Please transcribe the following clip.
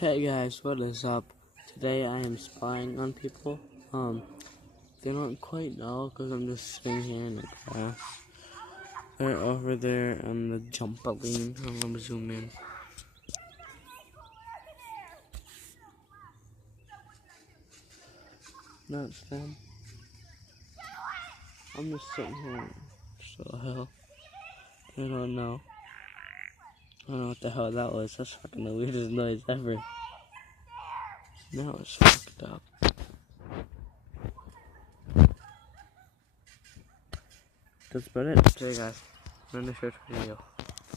Hey guys, what is up? Today I am spying on people. They don't quite know because I'm just sitting here in the grass. They're over there on the jumpaline. I'm gonna zoom in. That's them. I'm just sitting here. So hell, I don't know. I don't know what the hell that was. That's fucking the weirdest noise ever. That was fucked up. That's about it. Okay guys, I'm gonna short video.